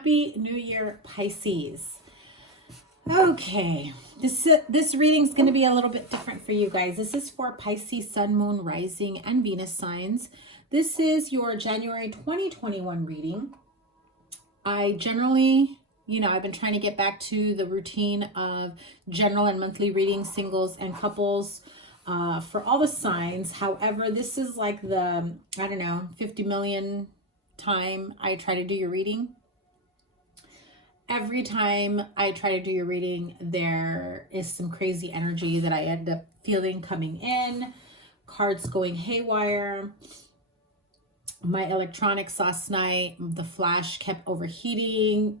Happy New Year, Pisces. Okay, this reading is going to be a little bit different for you guys. This is for Pisces, Sun, Moon, Rising, and Venus signs. This is your January 2021 reading. I generally, I've been trying to get back to the routine of general and monthly readings, singles and couples, for all the signs. However, this is like the, 50 million time I try to do your reading. Every time I try to do your reading, there is some crazy energy that I end up feeling coming in. Cards going haywire. My electronics last night, the flash kept overheating.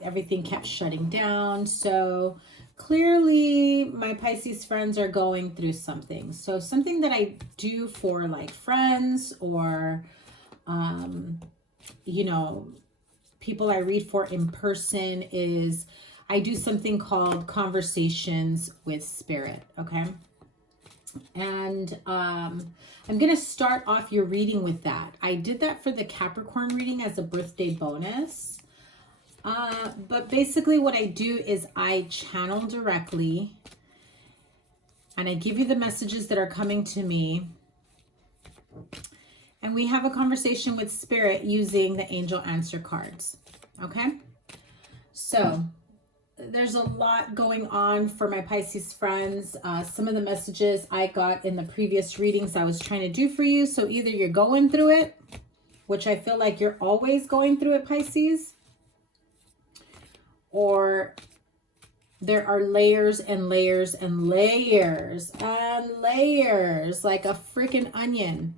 Everything kept shutting down. So clearly my Pisces friends are going through something. So something that I do for like friends or, people I read for in person is I do something called conversations with spirit. Okay. And I'm going to start off your reading with that. I did that for the Capricorn reading as a birthday bonus. But basically what I do is I channel directly and I give you the messages that are coming to me. And we have a conversation with spirit using the angel answer cards. Okay. So there's a lot going on for my Pisces friends. Some of the messages I got in the previous readings I was trying to do for you. So either you're going through it, which I feel like you're always going through it, Pisces, or there are layers and layers and layers and layers, like a freaking onion,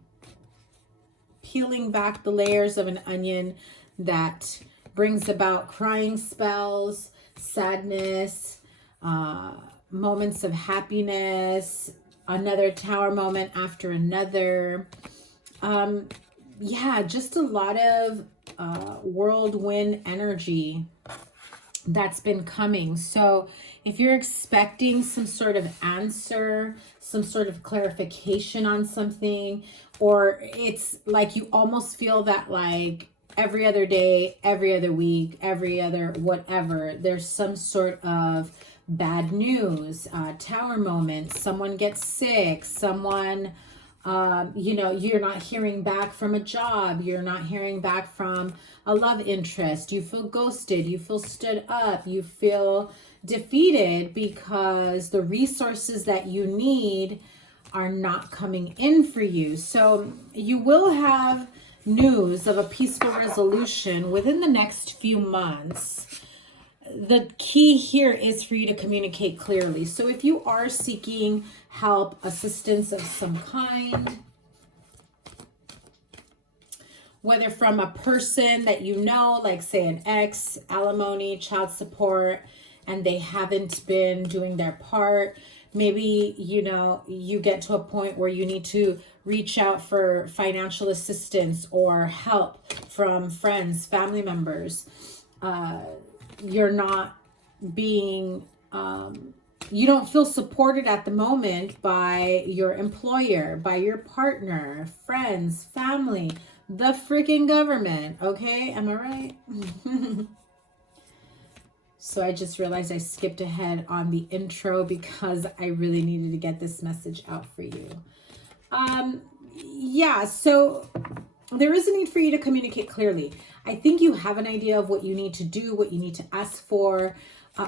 peeling back the layers of an onion that brings about crying spells, sadness, moments of happiness, another tower moment after another. Just a lot of whirlwind energy that's been coming. So if you're expecting some sort of answer, some sort of clarification on something, or it's like you almost feel that like every other day, every other week, every other whatever, there's some sort of bad news, tower moment, someone gets sick, someone, you're not hearing back from a job, you're not hearing back from a love interest, you feel ghosted, you feel stood up, you feel defeated because the resources that you need are not coming in for you. So you will have news of a peaceful resolution within the next few months. The key here is for you to communicate clearly. So if you are seeking help, assistance of some kind, whether from a person that you know, like say an ex, alimony, child support, and they haven't been doing their part, maybe, you get to a point where you need to reach out for financial assistance or help from friends, family members. You're not being, you don't feel supported at the moment by your employer, by your partner, friends, family, the freaking government. Okay, am I right? So I just realized I skipped ahead on the intro because I really needed to get this message out for you. So there is a need for you to communicate clearly. I think you have an idea of what you need to do, what you need to ask for,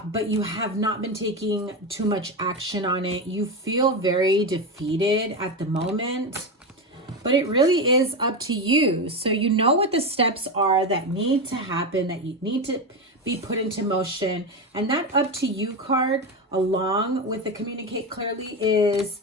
but you have not been taking too much action on it. You feel very defeated at the moment, but it really is up to you. So you know what the steps are that need to happen, that you need to be put into motion. And that up to you card, along with the communicate clearly, is,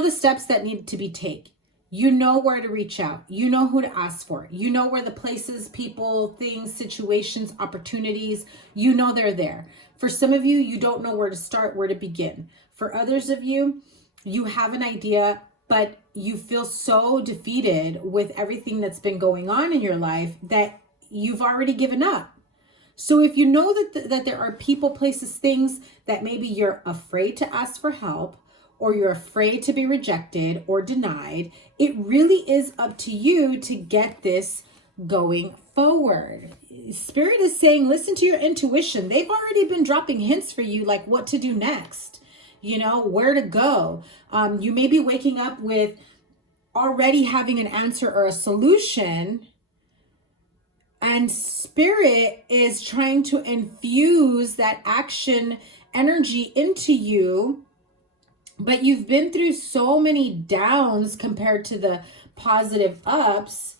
the steps that need to be taken. You know where to reach out. You know who to ask for. You know where the places, people, things, situations, opportunities, they're there. For some of you, you don't know where to start, where to begin. For others of you, you have an idea, but you feel so defeated with everything that's been going on in your life that you've already given up. So if you know that there are people, places, things that maybe you're afraid to ask for help, or you're afraid to be rejected or denied, it really is up to you to get this going forward. Spirit is saying, listen to your intuition. They've already been dropping hints for you, like what to do next, you know, where to go. You may be waking up with already having an answer or a solution, and Spirit is trying to infuse that action energy into you. But you've been through so many downs compared to the positive ups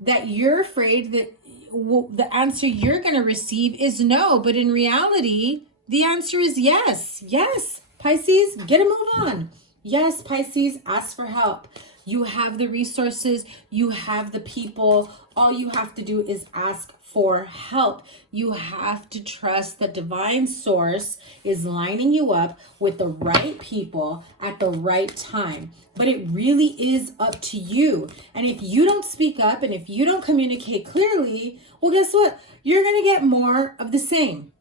that you're afraid that the answer you're going to receive is no. But in reality, the answer is yes. Yes, Pisces, get a move on. Yes, Pisces, ask for help. You have the resources. You have the people. All you have to do is ask for help. You have to trust that divine source is lining you up with the right people at the right time. But it really is up to you. And if you don't speak up and if you don't communicate clearly, well, guess what? You're going to get more of the same.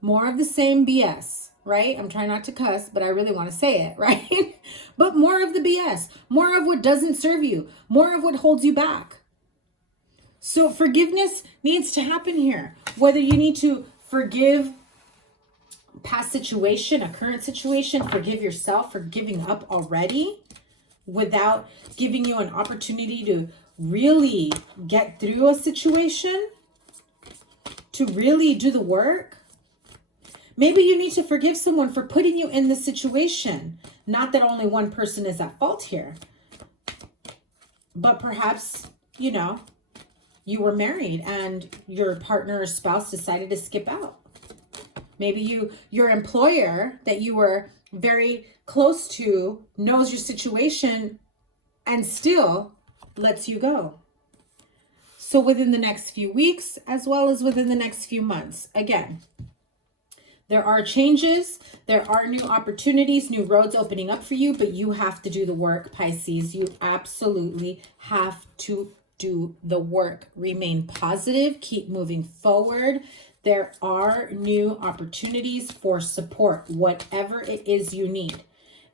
More of the same BS, right? I'm trying not to cuss, but I really want to say it, right? But more of the BS, more of what doesn't serve you, more of what holds you back. So forgiveness needs to happen here. Whether you need to forgive past situation, a current situation, forgive yourself for giving up already without giving you an opportunity to really get through a situation, to really do the work. Maybe you need to forgive someone for putting you in this situation. Not that only one person is at fault here, but perhaps, you know, you were married and your partner or spouse decided to skip out. Maybe your employer that you were very close to knows your situation and still lets you go. So within the next few weeks, as well as within the next few months, again, there are changes, there are new opportunities, new roads opening up for you, but you have to do the work, Pisces. You absolutely have to do the work. Remain positive, keep moving forward. There are new opportunities for support, whatever it is you need,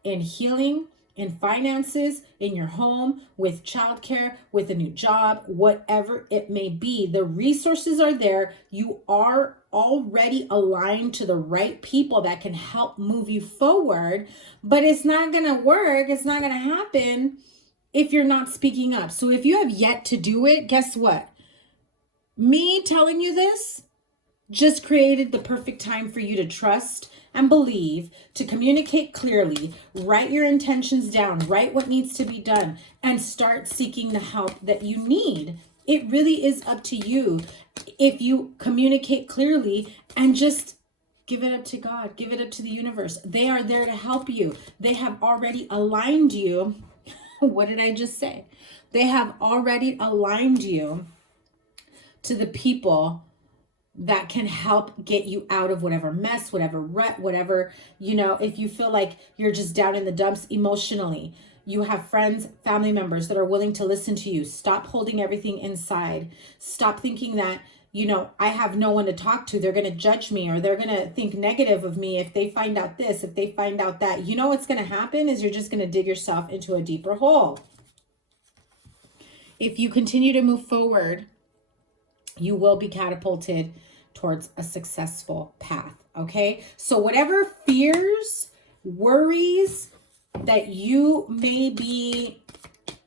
in healing, in finances, in your home, with childcare, with a new job, whatever it may be. The resources are there. You are already aligned to the right people that can help move you forward, but it's not going to work. It's not going to happen if you're not speaking up. So if you have yet to do it, guess what? Me telling you this just created the perfect time for you to trust and believe, to communicate clearly, write your intentions down, write what needs to be done, and start seeking the help that you need. It really is up to you if you communicate clearly and just give it up to God, give it up to the universe. They are there to help you. They have already aligned you. What did I just say? They have already aligned you to the people that can help get you out of whatever mess, whatever rut, whatever, you know, if you feel like you're just down in the dumps emotionally, you have friends, family members that are willing to listen to you. Stop holding everything inside. Stop thinking that, you know, I have no one to talk to. They're going to judge me, or they're going to think negative of me if they find out this, if they find out that. You know what's going to happen is you're just going to dig yourself into a deeper hole. If you continue to move forward, you will be catapulted towards a successful path, okay? So whatever fears, worries that you may be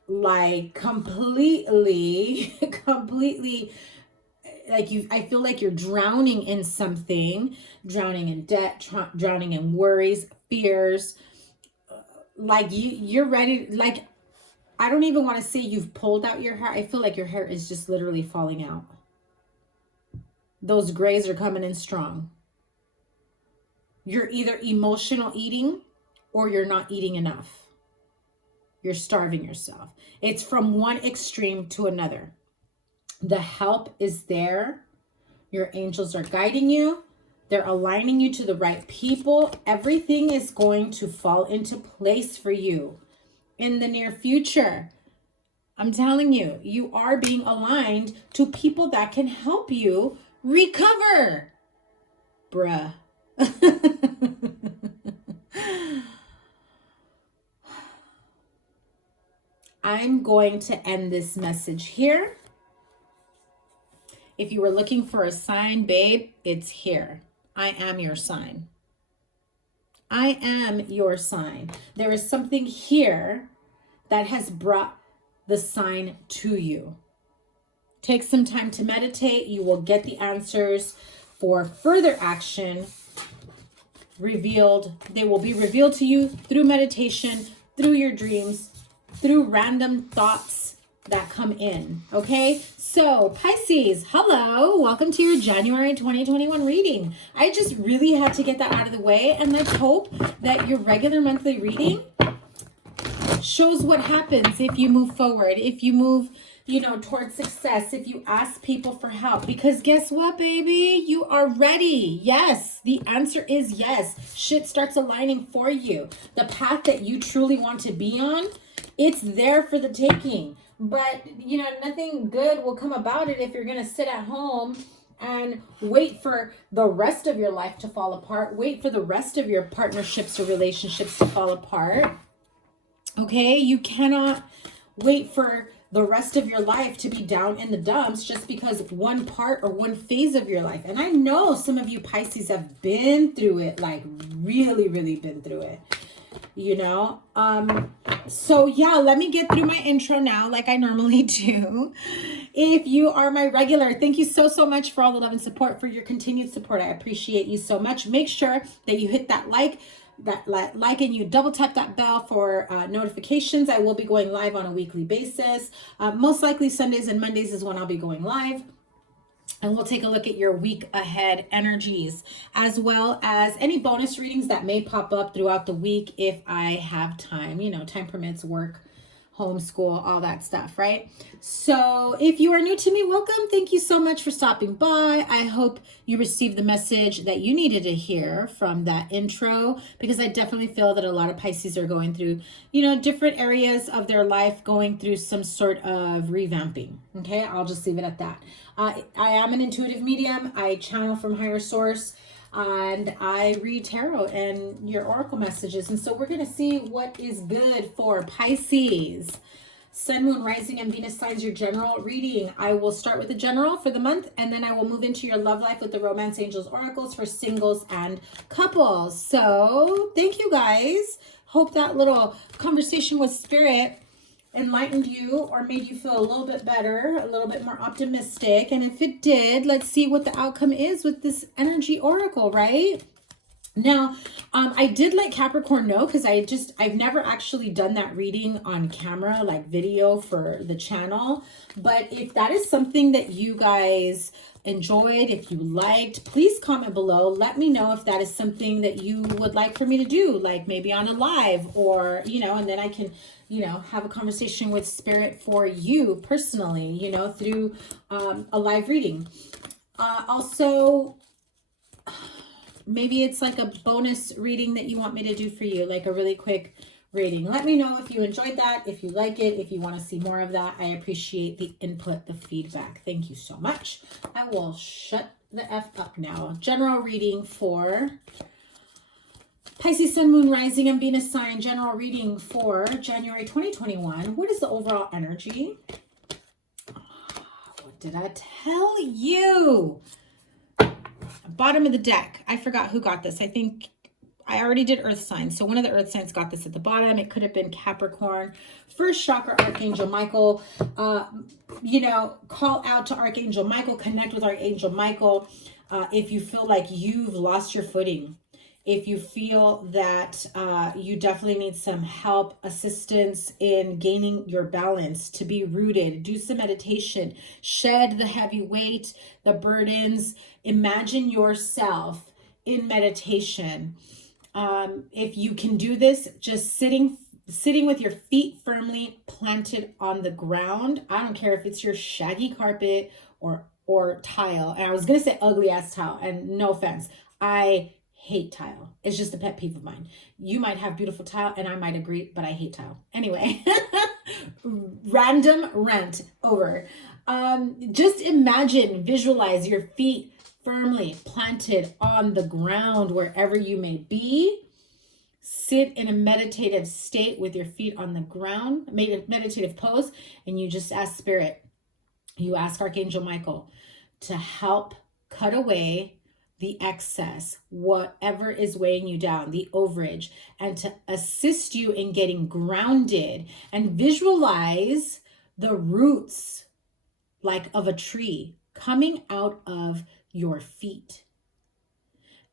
like completely, like I feel like you're drowning in something, drowning in debt, drowning in worries, fears, like you're ready, like, I don't even want to say you've pulled out your hair. I feel like your hair is just literally falling out. Those grays are coming in strong. You're either emotional eating or you're not eating enough. You're starving yourself. It's from one extreme to another. The help is there. Your angels are guiding you. They're aligning you to the right people. Everything is going to fall into place for you in the near future. I'm telling you, you are being aligned to people that can help you recover, bruh. I'm going to end this message here. If you were looking for a sign, babe, it's here. I am your sign. I am your sign. There is something here that has brought the sign to you. Take some time to meditate. You will get the answers for further action revealed. They will be revealed to you through meditation, through your dreams, through random thoughts that come in. Okay? So, Pisces, hello. Welcome to your January 2021 reading. I just really had to get that out of the way, and let's hope that your regular monthly reading shows what happens if you move forward, if you move, you know, towards success, if you ask people for help. Because guess what, baby? You are ready. Yes, the answer is yes. Shit starts aligning for you. The path that you truly want to be on, it's there for the taking. But, you know, nothing good will come about it if you're going to sit at home and wait for the rest of your life to fall apart. Wait for the rest of your partnerships or relationships to fall apart. Okay? You cannot wait for the rest of your life to be down in the dumps just because one part or one phase of your life. And I know some of you Pisces have been through it, like really, really been through it, you know? So yeah, let me get through my intro now like I normally do. If you are my regular, thank you so, so much for all the love and support, for your continued support. I appreciate you so much. Make sure that you hit that like and you double tap that bell for notifications. I will be going live on a weekly basis. Most likely Sundays and Mondays is when I'll be going live. And we'll take a look at your week ahead energies, as well as any bonus readings that may pop up throughout the week if I have time. You know, time permits, work, homeschool, all that stuff, right? So if you are new to me, welcome. Thank you so much for stopping by. I hope you received the message that you needed to hear from that intro, because I definitely feel that a lot of Pisces are going through, you know, different areas of their life, going through some sort of revamping. Okay, I'll just leave it at that. I am an intuitive medium. I channel from higher source, and I read tarot and your oracle messages. And so we're going to see what is good for Pisces. Sun, Moon, Rising, and Venus signs, your general reading. I will start with the general for the month, and then I will move into your love life with the Romance Angels oracles for singles and couples. So thank you guys. Hope that little conversation with Spirit enlightened you or made you feel a little bit better, a little bit more optimistic. And if it did, let's see what the outcome is with this energy oracle, right? Now, I did let Capricorn know, because I've never actually done that reading on camera, like video for the channel. But if that is something that you guys enjoyed, if you liked, please comment below. Let me know if that is something that you would like for me to do, like maybe on a live, or, you know, and then I can, you know, have a conversation with Spirit for you personally, you know, through a live reading. Also, maybe it's like a bonus reading that you want me to do for you, like a really quick reading. Let me know if you enjoyed that, if you like it, if you want to see more of that. I appreciate the input, the feedback. Thank you so much. I will shut the F up now. General reading for Pisces, Sun, Moon, Rising, and Venus sign. General reading for January 2021. What is the overall energy? What did I tell you? Bottom of the deck. I forgot who got this. I think I already did earth signs. So one of the earth signs got this at the bottom. It could have been Capricorn. First chakra, Archangel Michael. You know, call out to Archangel Michael. Connect with Archangel Michael. If you feel like you've lost your footing. If you feel that you definitely need some help, assistance in gaining your balance, to be rooted, do some meditation, shed the heavy weight, the burdens. Imagine yourself in meditation. If you can do this, just sitting with your feet firmly planted on the ground. I don't care if it's your shaggy carpet or tile. And I was going to say ugly ass tile, and no offense. I hate tile. It's just a pet peeve of mine. You might have beautiful tile and I might agree, but I hate tile. Anyway, random rant over. Just imagine, visualize your feet firmly planted on the ground wherever you may be. Sit in a meditative state with your feet on the ground, meditative pose, and you just ask Spirit, you ask Archangel Michael to help cut away the excess, whatever is weighing you down, the overage, and to assist you in getting grounded and visualize the roots like of a tree coming out of your feet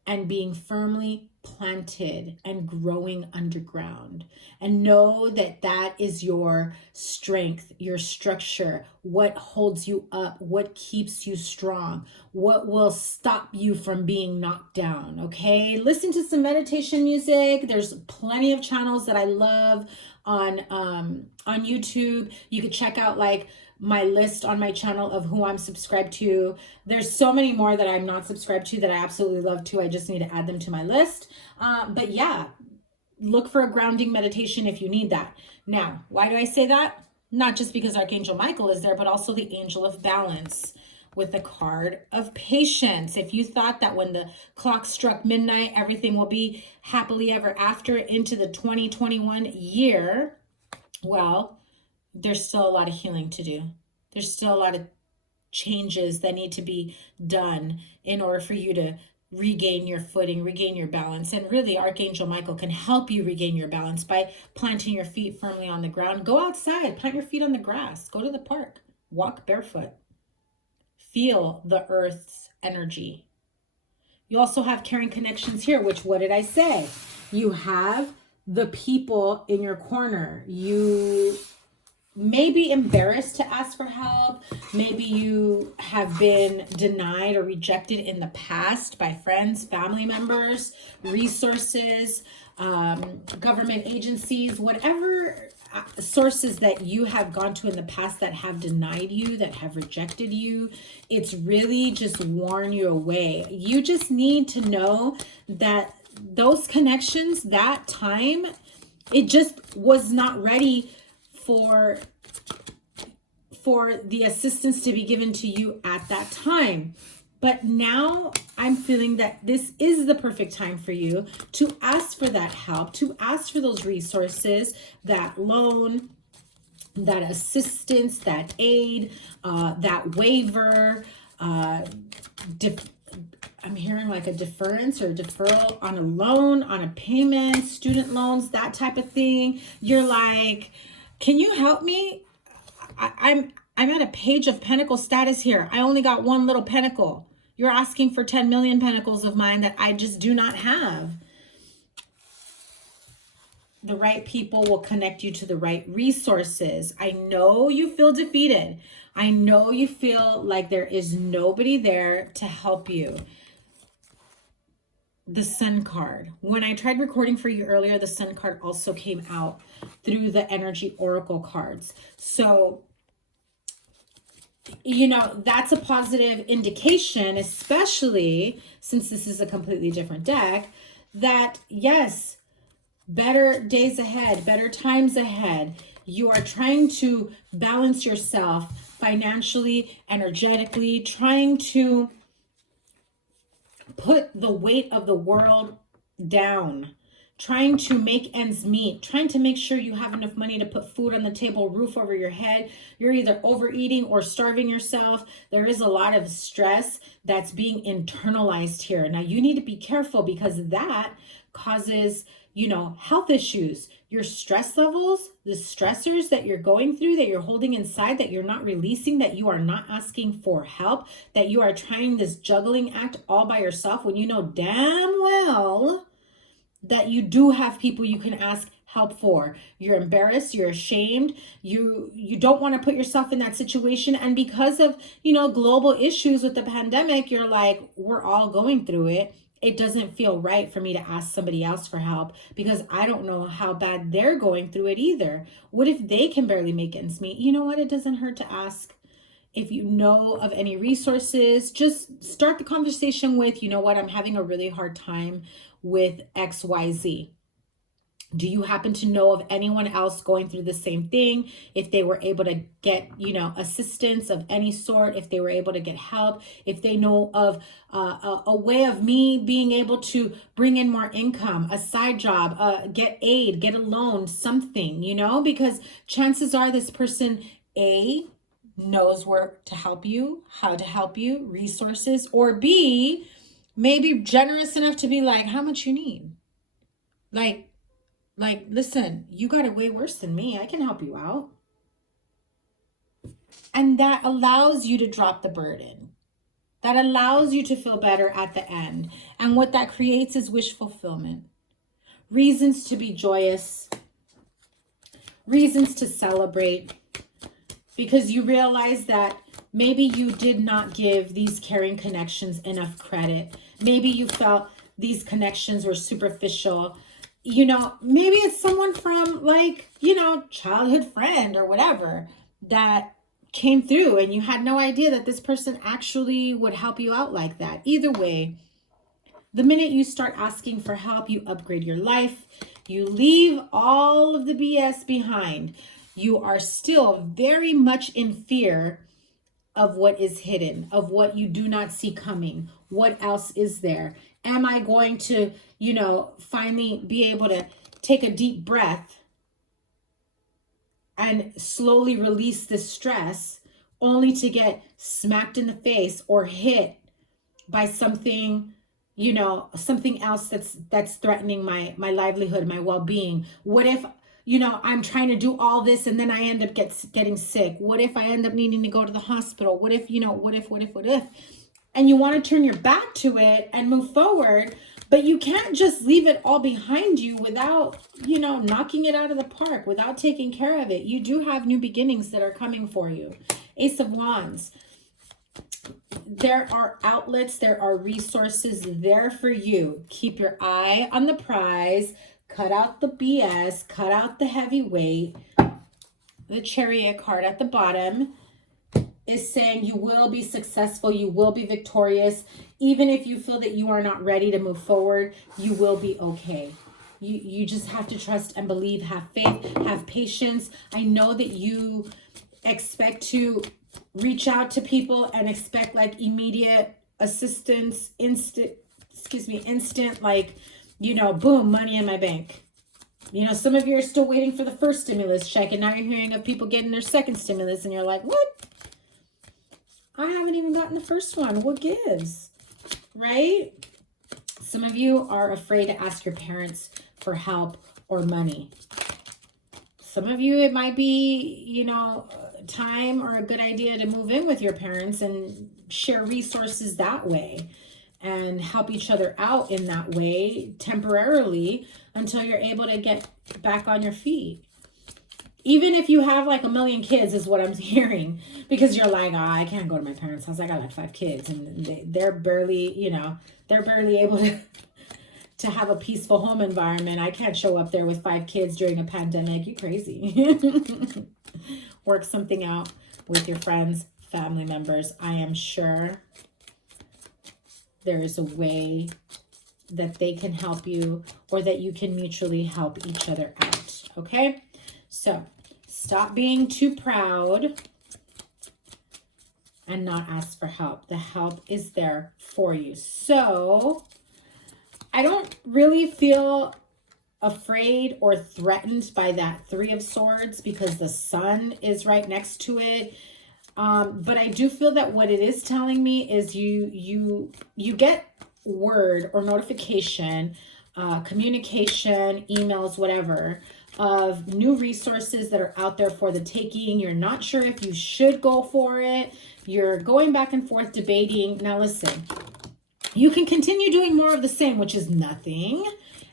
and being firmly planted and growing underground. And know that that is your strength, your structure, what holds you up, what keeps you strong, what will stop you from being knocked down. Okay, listen to some meditation music. There's plenty of channels that I love on YouTube. You could check out like my list on my channel of who I'm subscribed to. There's so many more that I'm not subscribed to that I absolutely love too. I just need to add them to my list. But yeah, look for a grounding meditation if you need that. Now, why do I say that? Not just because Archangel Michael is there, but also the Angel of Balance with the card of Patience. If you thought that when the clock struck midnight, everything will be happily ever after into the 2021 year, well, there's still a lot of healing to do. There's still a lot of changes that need to be done in order for you to regain your footing, regain your balance. And really, Archangel Michael can help you regain your balance by planting your feet firmly on the ground. Go outside, plant your feet on the grass, go to the park, walk barefoot. Feel the earth's energy. You also have caring connections here, which, what did I say? You have the people in your corner. You may be embarrassed to ask for help. Maybe you have been denied or rejected in the past by friends, family members, resources, government agencies, whatever sources that you have gone to in the past that have denied you, that have rejected you. It's really just worn you away. You just need to know that those connections, that time, it just was not ready for the assistance to be given to you at that time. But now I'm feeling that this is the perfect time for you to ask for that help, to ask for those resources, that loan, that assistance, that aid, that waiver. I'm hearing like a deference or a deferral on a loan, on a payment, student loans, that type of thing. You're like, can you help me? I'm at a page of pentacle status here. I only got one little pentacle. You're asking for 10 million pentacles of mine that I just do not have. The right people will connect you to the right resources. I know you feel defeated. I know you feel like there is nobody there to help you. The Sun card. When I tried recording for you earlier, the Sun card also came out through the energy oracle cards. So, you know, that's a positive indication, especially since this is a completely different deck, that yes, better days ahead, better times ahead. You are trying to balance yourself financially, energetically, trying to put the weight of the world down, trying to make ends meet, trying to make sure you have enough money to put food on the table, roof over your head. You're either overeating or starving yourself. There is a lot of stress that's being internalized here. Now you need to be careful because that causes, you know, health issues. Your stress levels, the stressors that you're going through, that you're holding inside, that you're not releasing, that you are not asking for help, that you are trying this juggling act all by yourself when you know damn well that you do have people you can ask help for. You're embarrassed, you're ashamed, you don't want to put yourself in that situation. And because of, you know, global issues with the pandemic, you're like, we're all going through it. It doesn't feel right for me to ask somebody else for help because I don't know how bad they're going through it either. What if they can barely make ends meet? You know what? It doesn't hurt to ask. If you know of any resources, just start the conversation with, you know what, I'm having a really hard time with XYZ. Do you happen to know of anyone else going through the same thing? If they were able to get, you know, assistance of any sort, if they were able to get help, if they know of a way of me being able to bring in more income, a side job, get aid, get a loan, something, you know, because chances are this person, A, knows where to help you, how to help you, resources, or B, maybe generous enough to be like, how much you need? Like, listen, you got it way worse than me. I can help you out. And that allows you to drop the burden. That allows you to feel better at the end. And what that creates is wish fulfillment. Reasons to be joyous. Reasons to celebrate. Because you realize that maybe you did not give these caring connections enough credit. Maybe you felt these connections were superficial. You know, maybe it's someone from like, you know, childhood friend or whatever that came through and you had no idea that this person actually would help you out like that. Either way, the minute you start asking for help, you upgrade your life. You leave all of the BS behind. You are still very much in fear of what is hidden, of what you do not see coming. What else is there? Am I going to, you know, finally be able to take a deep breath and slowly release the stress only to get smacked in the face or hit by something, you know, something else that's threatening my livelihood, my well-being? What if, you know, I'm trying to do all this and then I end up getting sick? What if I end up needing to go to the hospital? What if, you know, what if? And you want to turn your back to it and move forward, but you can't just leave it all behind you without, you know, knocking it out of the park, without taking care of it. You do have new beginnings that are coming for you. Ace of Wands. There are outlets, there are resources there for you. Keep your eye on the prize. Cut out the BS. Cut out the heavyweight. The Chariot card at the bottom is saying you will be successful. You will be victorious. Even if you feel that you are not ready to move forward, you will be okay. You just have to trust and believe. Have faith. Have patience. I know that you expect to reach out to people and expect like immediate assistance, instant, like, you know, boom, money in my bank. You know, some of you are still waiting for the first stimulus check and now you're hearing of people getting their second stimulus and you're like, what? I haven't even gotten the first one. What gives? Right? Some of you are afraid to ask your parents for help or money. Some of you, it might be, you know, time or a good idea to move in with your parents and share resources that way and help each other out in that way temporarily until you're able to get back on your feet. Even if you have like a million kids is what I'm hearing, because you're like, oh, I can't go to my parents' house. I got like 5 kids and they're barely, you know, they're barely able to have a peaceful home environment. I can't show up there with 5 kids during a pandemic. You crazy. Work something out with your friends, family members. I am sure there is a way that they can help you or that you can mutually help each other out. Okay? So stop being too proud and not ask for help. The help is there for you. So I don't really feel afraid or threatened by that 3 of Swords because the sun is right next to it. But I do feel that what it is telling me is you get word or notification, communication, emails, whatever, of new resources that are out there for the taking. You're not sure if you should go for it. You're going back and forth debating. Now listen, you can continue doing more of the same, which is nothing,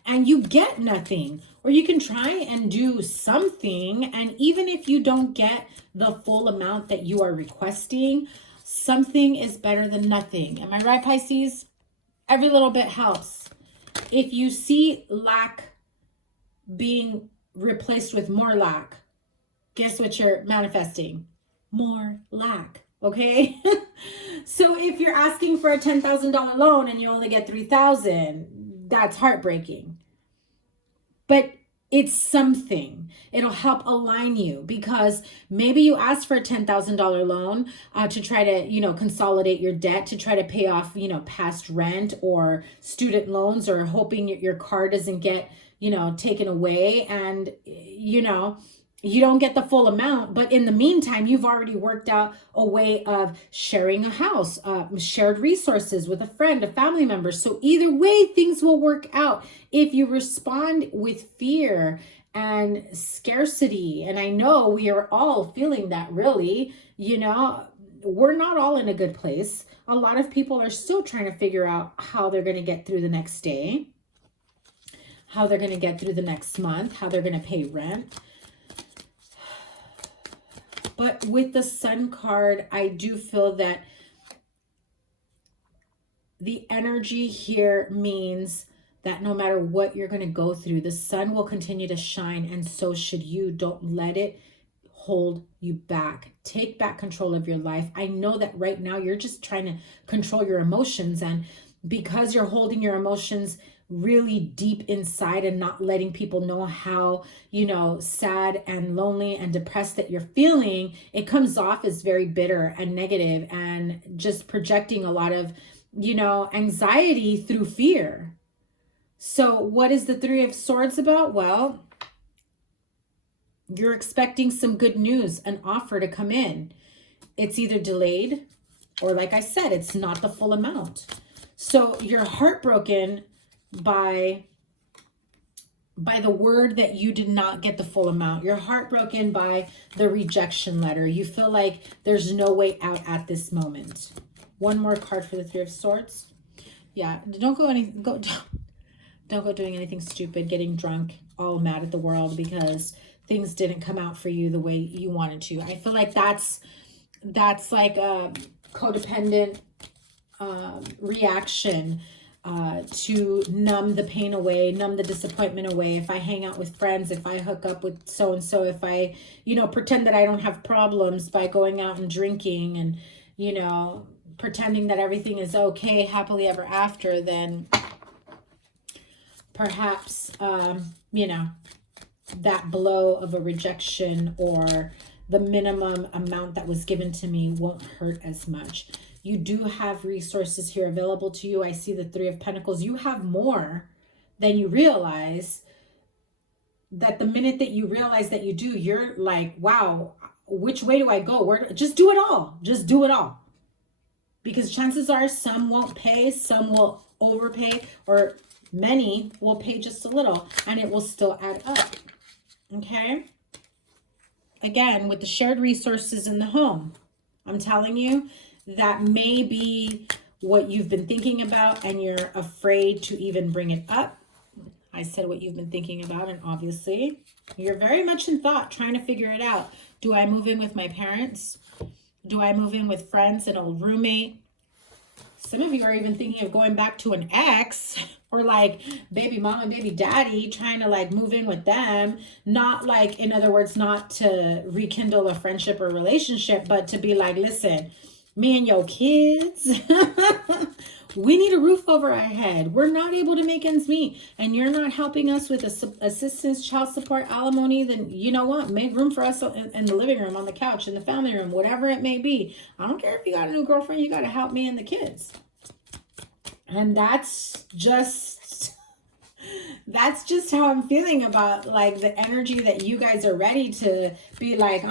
and you get nothing. Or you can try and do something, and even if you don't get the full amount that you are requesting, something is better than nothing. Am I right, Pisces? Every little bit helps. If you see lack being replaced with more lack, guess what you're manifesting? More lack. Okay? So if you're asking for a $10,000 loan and you only get $3,000, that's heartbreaking. But it's something. It'll help align you, because maybe you asked for a $10,000 loan to try to, you know, consolidate your debt, to try to pay off, you know, past rent or student loans, or hoping your car doesn't get, you know, taken away. And, you know, you don't get the full amount, but in the meantime, you've already worked out a way of sharing a house, shared resources with a friend, a family member. So either way, things will work out. If you respond with fear and scarcity, and I know we are all feeling that, really, you know, we're not all in a good place. A lot of people are still trying to figure out how they're going to get through the next day, how they're going to get through the next month, how they're going to pay rent. But with the Sun card, I do feel that the energy here means that no matter what you're going to go through, the sun will continue to shine, and so should you. Don't let it hold you back. Take back control of your life. I know that right now you're just trying to control your emotions, and because you're holding your emotions really deep inside and not letting people know how, you know, sad and lonely and depressed that you're feeling, it comes off as very bitter and negative and just projecting a lot of, you know, anxiety through fear. So what is the Three of Swords about? Well, you're expecting some good news, an offer to come in. It's either delayed or, like I said, it's not the full amount. So you're heartbroken by the word that you did not get the full amount. You're heartbroken by the rejection letter. You feel like there's no way out at this moment. One more card for the Three of Swords. Yeah, don't go doing anything stupid, getting drunk, all mad at the world because things didn't come out for you the way you wanted to. I feel like that's like a codependent reaction to numb the pain away, numb the disappointment away. If I hang out with friends, if I hook up with so-and-so, if I, you know, pretend that I don't have problems by going out and drinking and, you know, pretending that everything is okay, happily ever after, then perhaps, you know, that blow of a rejection or the minimum amount that was given to me won't hurt as much. You do have resources here available to you. I see the Three of Pentacles. You have more than you realize. That the minute that you realize that you do, you're like, wow, which way do I go? Just do it all. Just do it all. Because chances are some won't pay, some will overpay, or many will pay just a little, and it will still add up. Okay? Again, with the shared resources in the home, I'm telling you, that may be what you've been thinking about and you're afraid to even bring it up. I said what you've been thinking about, and obviously you're very much in thought, trying to figure it out. Do I move in with my parents? Do I move in with friends, an old roommate? Some of you are even thinking of going back to an ex or like baby mama, baby daddy, trying to like move in with them. Not like, in other words, not to rekindle a friendship or relationship, but to be like, listen, me and your kids, we need a roof over our head. We're not able to make ends meet. And you're not helping us with assistance, child support, alimony. Then you know what? Make room for us in the living room, on the couch, in the family room, whatever it may be. I don't care if you got a new girlfriend. You got to help me and the kids. And that's just how I'm feeling about like the energy that you guys are ready to be like,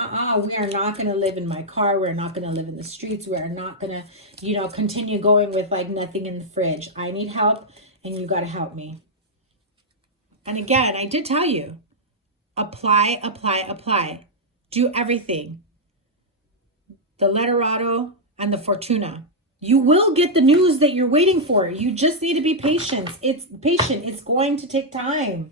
we are not going to live in my car. We're not going to live in the streets. We're not going to, you know, continue going with like nothing in the fridge. I need help and you got to help me. And again, I did tell you, apply, apply, apply. Do everything. The Letterado and the Fortuna. You will get the news that you're waiting for. You just need to be patient. It's patient. It's going to take time.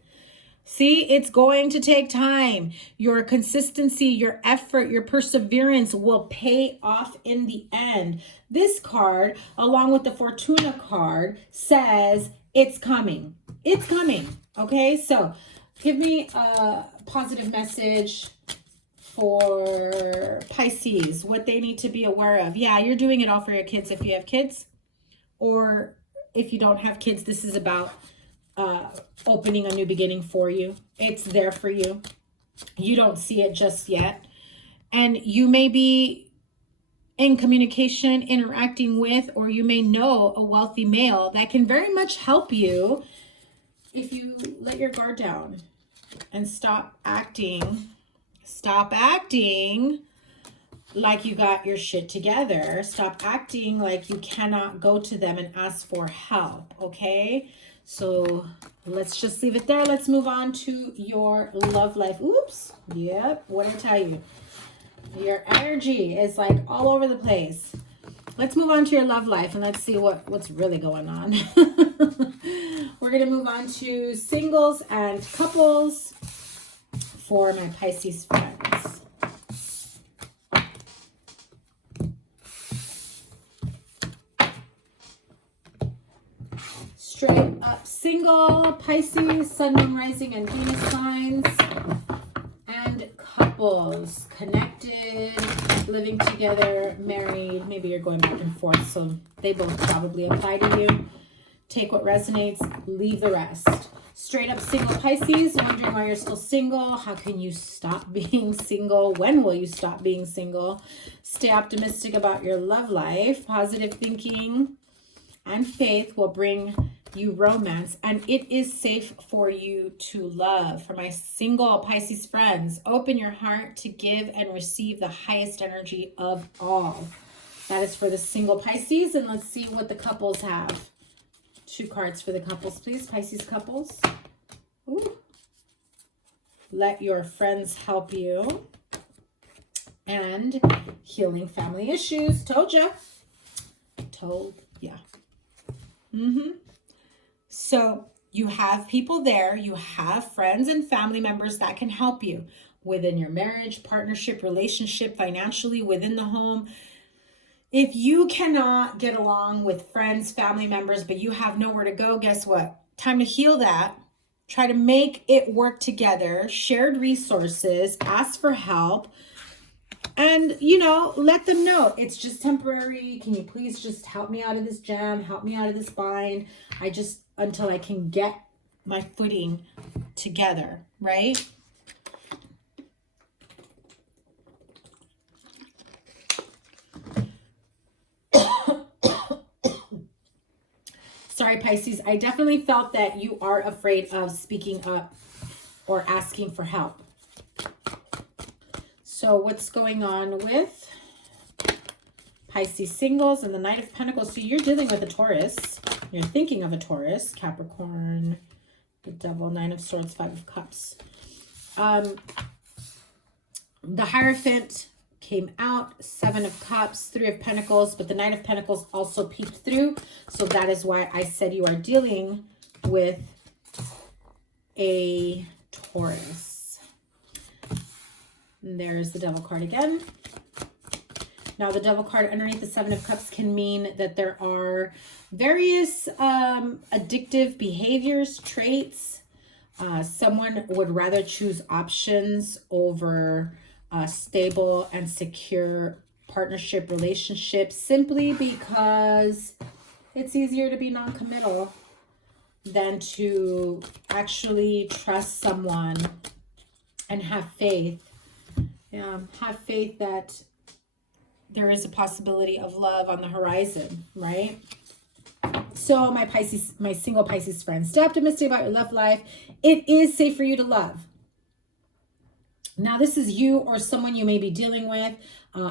See, it's going to take time. Your consistency, your effort, your perseverance will pay off in the end. This card, along with the Fortuna card, says it's coming. It's coming. Okay, so give me a positive message for Pisces, what they need to be aware of. Yeah, you're doing it all for your kids if you have kids, or if you don't have kids, this is about opening a new beginning for you. It's there for you. You don't see it just yet. And you may be in communication, interacting with, or you may know a wealthy male that can very much help you if you let your guard down and stop acting Stop acting like you got your shit together. Stop acting like you cannot go to them and ask for help, okay? So let's just leave it there. Let's move on to your love life. Oops. Yep. What did I tell you? Your energy is like all over the place. Let's move on to your love life and let's see what's really going on. We're going to move on to singles and couples for my Pisces friends. Straight up single, Pisces, Sun, Moon, Rising, and Venus signs. And couples, connected, living together, married. Maybe you're going back and forth, so they both probably apply to you. Take what resonates, leave the rest. Straight up single Pisces, wondering why you're still single. How can you stop being single? When will you stop being single? Stay optimistic about your love life. Positive thinking and faith will bring you romance, and it is safe for you to love. For my single Pisces friends, open your heart to give and receive the highest energy of all. That is for the single Pisces, and let's see what the couples have. 2 cards for the couples, please. Pisces couples. Ooh. Let your friends help you. And healing family issues. Told ya. Told ya. So you have people there. You have friends and family members that can help you within your marriage, partnership, relationship, financially, within the home. If you cannot get along with friends, family members, but you have nowhere to go, guess what? Time to heal that. Try to make it work together. Shared resources. Ask for help. And, you know, let them know it's just temporary. Can you please just help me out of this jam? Help me out of this bind. Until I can get my footing together, right? Sorry, Pisces. I definitely felt that you are afraid of speaking up or asking for help. So what's going on with Pisces singles and the Knight of Pentacles? So you're dealing with a Taurus. You're thinking of a Taurus, Capricorn, the Devil, 9 of Swords, 5 of Cups. The Hierophant came out, 7 of Cups, 3 of Pentacles, but the Knight of Pentacles also peeked through. So that is why I said you are dealing with a Taurus. And there's the Devil card again. Now, the Devil card underneath the 7 of Cups can mean that there are various addictive behaviors, traits. Someone would rather choose options over a stable and secure partnership relationship simply because it's easier to be non-committal than to actually trust someone and have faith. Have faith that there is a possibility of love on the horizon, right? So my single Pisces friends, stay optimistic about your love life. It is safe for you to love. Now, this is you or someone you may be dealing with.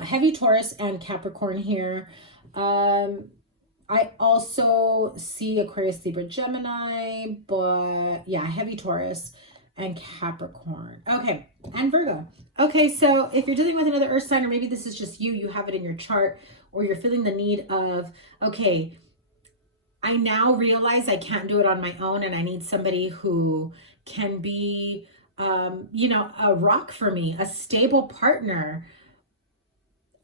Heavy Taurus and Capricorn here. I also see Aquarius, Libra, Gemini, but yeah, heavy Taurus and Capricorn. Okay, and Virgo. Okay, so if you're dealing with another earth sign, or maybe this is just you have it in your chart, or you're feeling the need of, okay, I now realize I can't do it on my own and I need somebody who can be, a rock for me, a stable partner.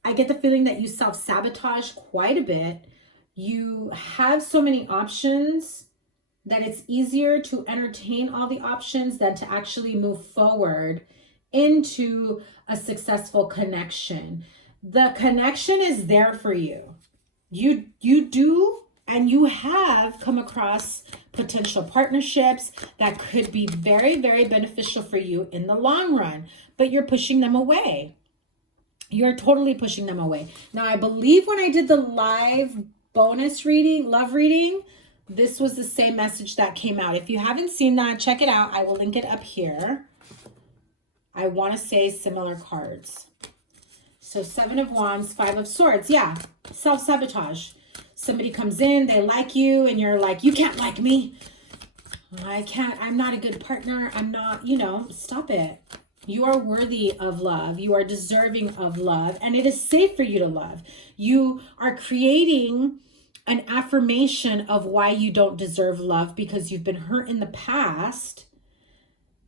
I get the feeling that you self-sabotage quite a bit. You have so many options that it's easier to entertain all the options than to actually move forward into a successful connection. The connection is there for you. You do, and you have come across potential partnerships that could be very, very beneficial for you in the long run, but you're pushing them away. You're totally pushing them away. Now, I believe when I did the live bonus reading, love reading, this was the same message that came out. If you haven't seen that, check it out. I will link it up here. I want to say similar cards. So 7 of Wands, 5 of Swords. Yeah, self-sabotage. Somebody comes in, they like you, and you're like, you can't like me. I'm not a good partner. I'm not, you know, stop it. You are worthy of love. You are deserving of love. And it is safe for you to love. You are creating an affirmation of why you don't deserve love because you've been hurt in the past,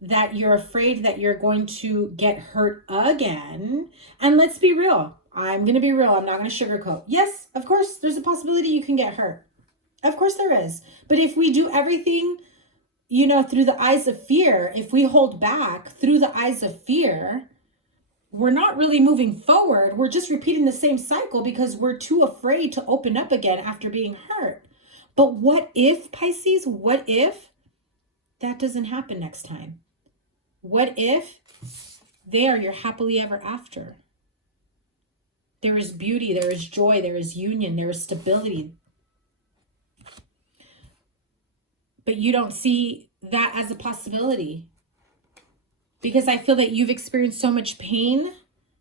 that you're afraid that you're going to get hurt again. And let's be real. I'm going to be real. I'm not going to sugarcoat. Yes, of course, there's a possibility you can get hurt. Of course there is. But if we do everything, you know, through the eyes of fear, if we hold back through the eyes of fear, we're not really moving forward. We're just repeating the same cycle because we're too afraid to open up again after being hurt. But what if, Pisces, what if that doesn't happen next time? What if they are your happily ever after? There is beauty, there is joy, there is union, there is stability. But you don't see that as a possibility. Because I feel that you've experienced so much pain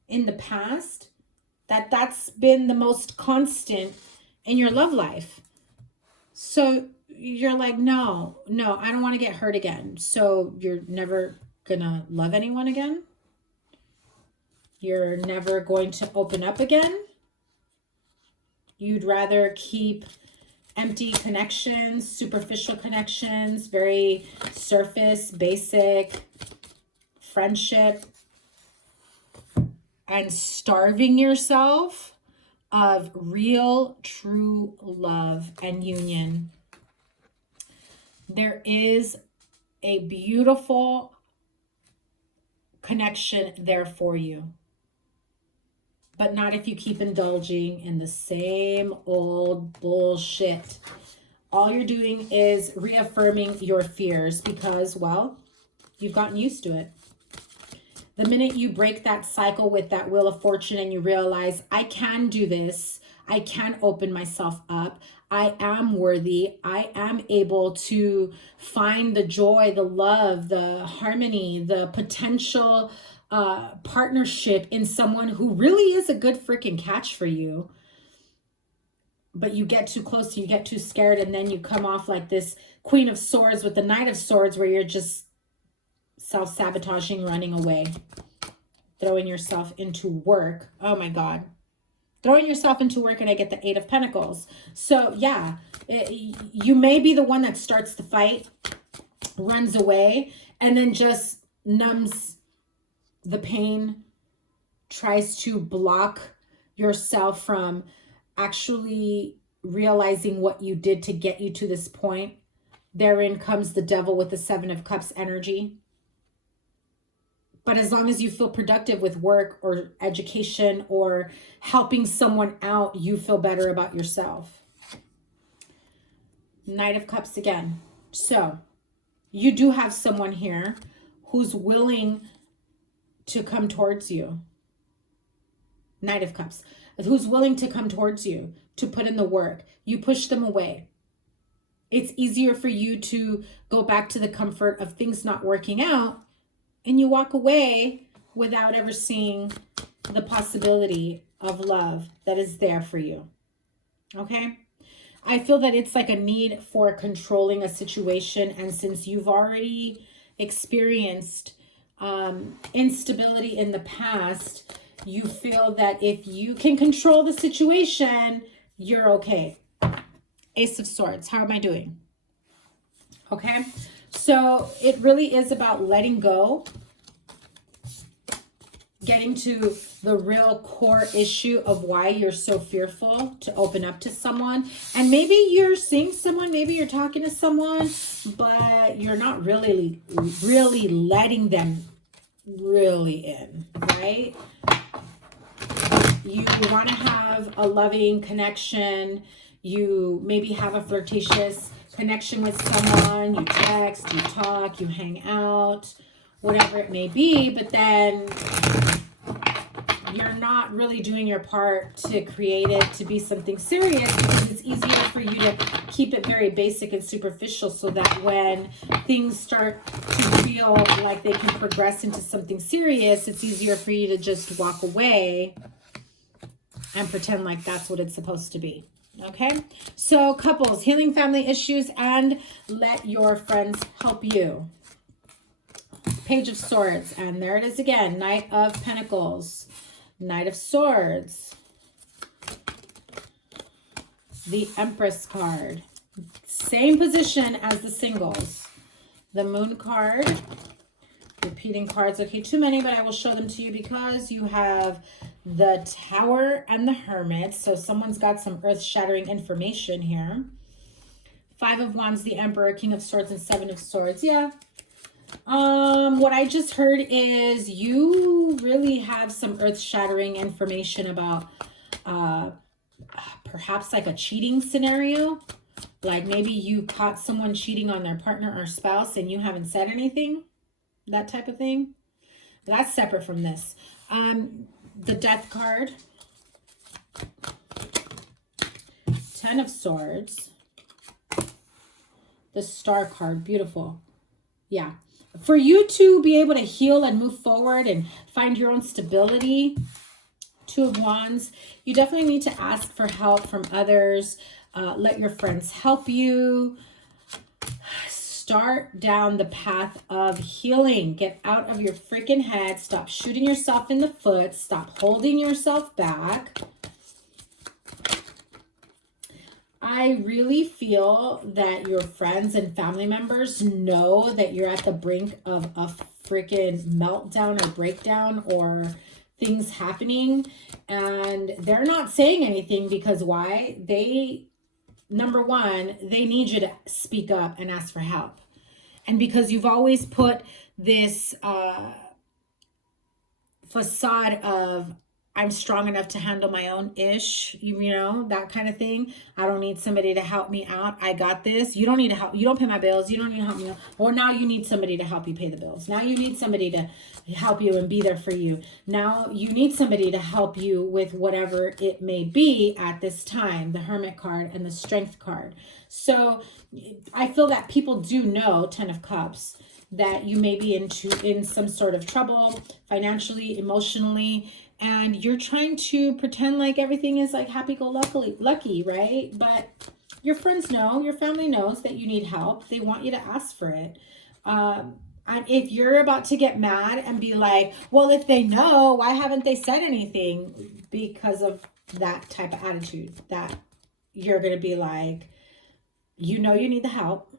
in the past that that's been the most constant in your love life. So you're like, no, I don't want to get hurt again. So you're never gonna love anyone again? You're never going to open up again? You'd rather keep empty connections, superficial connections, very surface, basic friendship, and starving yourself of real, true love and union. There is a beautiful connection there for you. But not if you keep indulging in the same old bullshit. All you're doing is reaffirming your fears because, well, you've gotten used to it. The minute you break that cycle with that Wheel of Fortune and you realize, I can do this, I can open myself up, I am worthy, I am able to find the joy, the love, the harmony, the potential partnership in someone who really is a good freaking catch for you. But you get too close, you get too scared, and then you come off like this Queen of Swords with the Knight of Swords where you're just self-sabotaging, running away, throwing yourself into work. Oh my God. Throwing yourself into work, and I get the 8 of Pentacles. So yeah, you may be the one that starts the fight, runs away, and then just numbs the pain, tries to block yourself from actually realizing what you did to get you to this point. Therein comes the devil with the 7 of Cups energy. But as long as you feel productive with work or education or helping someone out, you feel better about yourself. Knight of Cups again. So you do have someone here who's willing to come towards you. Knight of Cups. Who's willing to come towards you, to put in the work. You push them away. It's easier for you to go back to the comfort of things not working out, and you walk away without ever seeing the possibility of love that is there for you. Okay? I feel that it's like a need for controlling a situation, and since you've already experienced instability in the past, you feel that if you can control the situation, you're okay. Ace of Swords. How am I doing? Okay. So it really is about letting go, getting to the real core issue of why you're so fearful to open up to someone. And maybe you're seeing someone, maybe you're talking to someone, but you're not really letting them really in, right? You want to have a loving connection. You maybe have a flirtatious connection with someone. You text, you talk, you hang out, whatever it may be. But then you're not really doing your part to create it to be something serious, because it's easier for you to keep it very basic and superficial, so that when things start to feel like they can progress into something serious, it's easier for you to just walk away and pretend like that's what it's supposed to be. Okay, so couples, healing family issues, and let your friends help you. Page of Swords, and there it is again. Knight of Pentacles, Knight of Swords, the Empress card, same position as the singles. The Moon card, repeating cards. Okay, too many, but I will show them to you because you have the Tower and the Hermit. So someone's got some earth-shattering information here. Five of Wands, the Emperor, King of Swords, and Seven of Swords. Yeah. What I just heard is you really have some earth-shattering information about perhaps like a cheating scenario. Like maybe you caught someone cheating on their partner or spouse and you haven't said anything. That type of thing. That's separate from this. The Death card. Ten of Swords. The Star card. Beautiful. Yeah. For you to be able to heal and move forward and find your own stability, Two of Wands, you definitely need to ask for help from others. Let your friends help you. Start down the path of healing. Get out of your freaking head. Stop shooting yourself in the foot. Stop holding yourself back. I really feel that your friends and family members know that you're at the brink of a freaking meltdown or breakdown or things happening, and they're not saying anything because why? Number one, they need you to speak up and ask for help. And because you've always put this facade of, I'm strong enough to handle my own ish, you know, that kind of thing. I don't need somebody to help me out. I got this. You don't need to help. You don't pay my bills. You don't need to help me. Or now you need somebody to help you pay the bills. Now you need somebody to help you and be there for you. Now you need somebody to help you with whatever it may be at this time. The Hermit card and the Strength card. So I feel that people do know, Ten of Cups, that you may be in some sort of trouble financially, emotionally, and you're trying to pretend like everything is like happy-go-lucky, right? But your friends know, your family knows that you need help. They want you to ask for it. And if you're about to get mad and be like, well, if they know, why haven't they said anything? Because of that type of attitude, that you're going to be like, you know you need the help.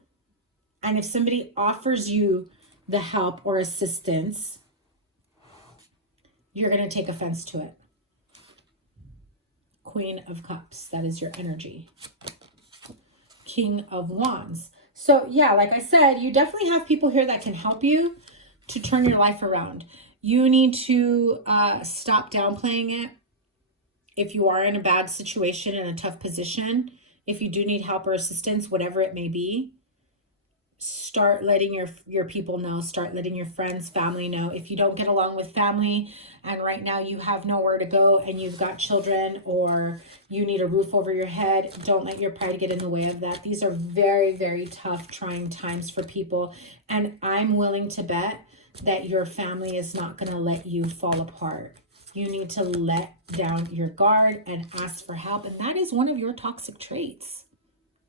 And if somebody offers you the help or assistance, you're going to take offense to it. Queen of Cups, that is your energy. King of Wands. So yeah, like I said, you definitely have people here that can help you to turn your life around. You need to stop downplaying it. If you are in a bad situation, in a tough position, if you do need help or assistance, whatever it may be, start letting your people know. Start letting your friends, family know. If you don't get along with family and right now you have nowhere to go and you've got children or you need a roof over your head, don't let your pride get in the way of that. These are very, very tough, trying times for people. And I'm willing to bet that your family is not going to let you fall apart. You need to let down your guard and ask for help. And that is one of your toxic traits,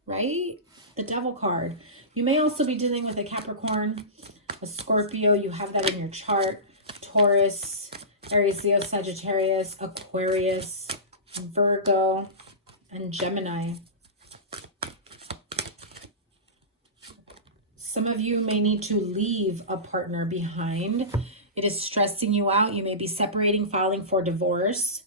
right? The Devil card. You may also be dealing with a Capricorn, a Scorpio. You have that in your chart. Taurus, Aries, Leo, Sagittarius, Aquarius, Virgo, and Gemini. Some of you may need to leave a partner behind. It is stressing you out. You may be separating, filing for divorce.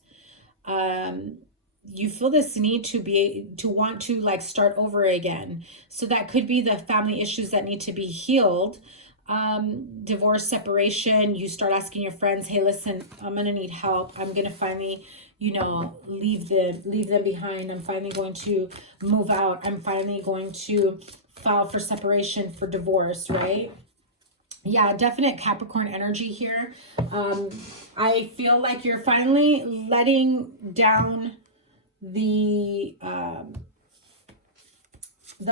You feel this need to want to like start over again. So that could be the family issues that need to be healed. Divorce, separation. You start asking your friends, hey, listen, I'm going to need help. I'm going to finally, you know, leave them behind. I'm finally going to move out. I'm finally going to file for separation, for divorce, right? Yeah, definite Capricorn energy here. I feel like you're finally letting down the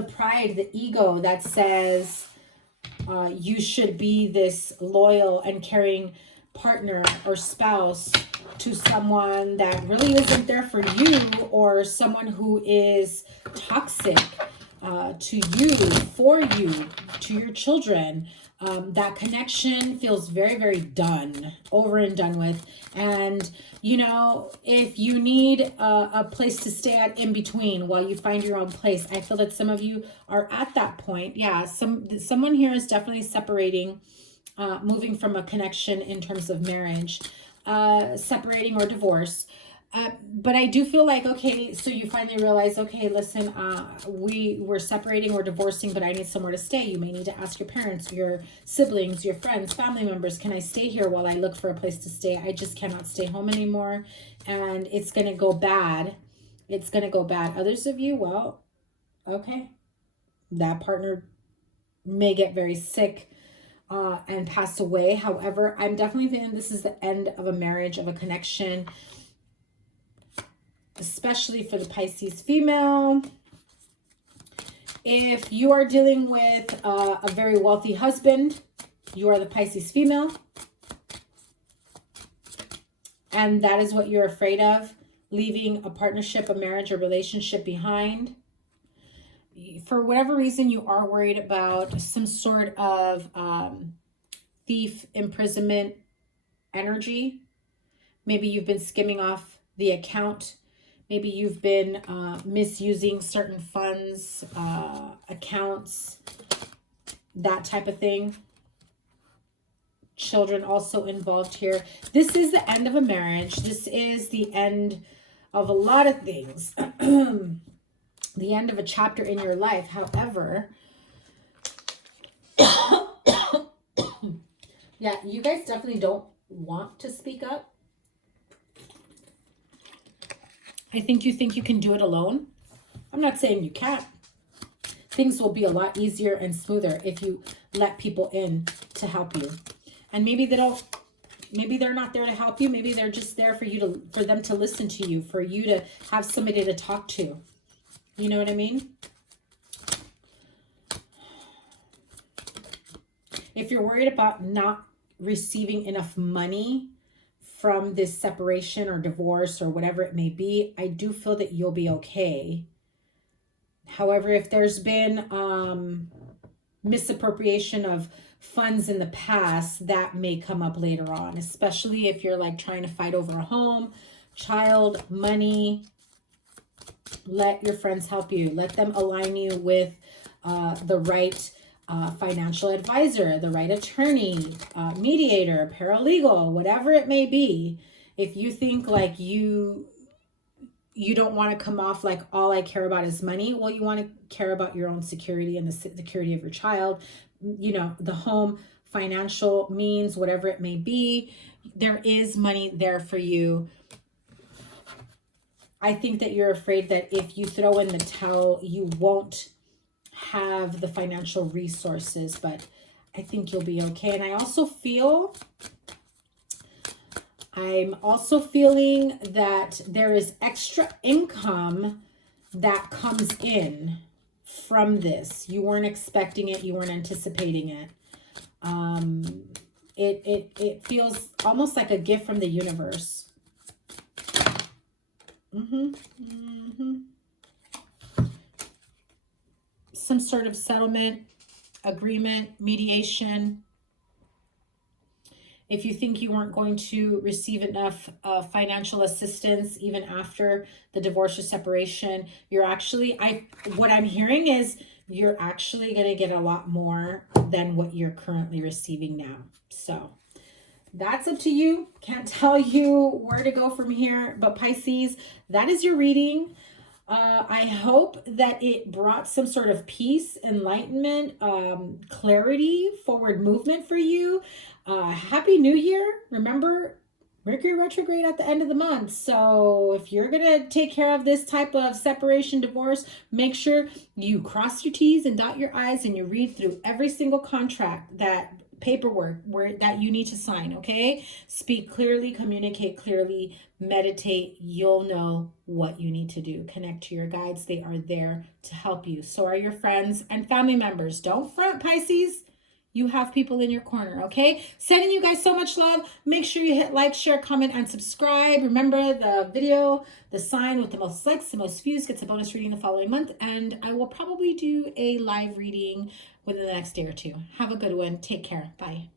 pride, the ego that says you should be this loyal and caring partner or spouse to someone that really isn't there for you, or someone who is toxic to you, for you, to your children. That connection feels very, very done, over and done with. And, you know, if you need a place to stay at in between while you find your own place, I feel that some of you are at that point. Yeah, someone here is definitely separating, moving from a connection in terms of marriage, separating or divorce. But I do feel like, okay, so you finally realize, okay, listen, we're separating or divorcing, but I need somewhere to stay. You may need to ask your parents, your siblings, your friends, family members, can I stay here while I look for a place to stay? I just cannot stay home anymore. And it's going to go bad. It's going to go bad. Others of you, well, okay, that partner may get very sick and pass away. However, I'm definitely feeling this is the end of a marriage, of a connection, especially for the Pisces female. If you are dealing with a very wealthy husband, you are the Pisces female, and that is what you're afraid of, leaving a partnership, a marriage, a relationship behind. For whatever reason, you are worried about some sort of thief, imprisonment energy. Maybe you've been skimming off the account. Maybe you've been misusing certain funds, accounts, that type of thing. Children also involved here. This is the end of a marriage. This is the end of a lot of things. The end of a chapter in your life. However, yeah, you guys definitely don't want to speak up. I think you can do it alone. I'm not saying you can't. Things will be a lot easier and smoother if you let people in to help you. And maybe maybe they're not there to help you. Maybe they're just there for them to listen to you, for you to have somebody to talk to. You know what I mean? If you're worried about not receiving enough money from this separation or divorce or whatever it may be, I do feel that you'll be okay. However, if there's been misappropriation of funds in the past, that may come up later on, especially if you're like trying to fight over a home, child, money. Let your friends help you. Let them align you with the right financial advisor, the right attorney, mediator, paralegal, whatever it may be. If you think like you don't want to come off like all I care about is money, well, you want to care about your own security and the security of your child, you know, the home, financial means, whatever it may be. There is money there for you. I think that you're afraid that if you throw in the towel, you won't have the financial resources, but I think you'll be okay. And I'm also feeling that there is extra income that comes in from this. You weren't expecting it. You weren't anticipating it. It feels almost like a gift from the universe. Some sort of settlement, agreement, mediation. If you think you weren't going to receive enough financial assistance even after the divorce or separation, you're actually, what I'm hearing is you're actually going to get a lot more than what you're currently receiving now. So that's up to you. Can't tell you where to go from here. But Pisces, that is your reading. I hope that it brought some sort of peace, enlightenment, clarity, forward movement for you. Happy New Year. Remember, Mercury retrograde at the end of the month. So if you're going to take care of this type of separation, divorce, make sure you cross your T's and dot your I's and you read through every single contract that paperwork that you need to sign, okay? Speak clearly, communicate clearly, meditate. You'll know what you need to do. Connect to your guides. They are there to help you. So are your friends and family members. Don't front, Pisces. You have people in your corner, okay? Sending you guys so much love. Make sure you hit like, share, comment, and subscribe. Remember the video, the sign with the most likes, the most views gets a bonus reading the following month. And I will probably do a live reading within the next day or two. Have a good one. Take care. Bye.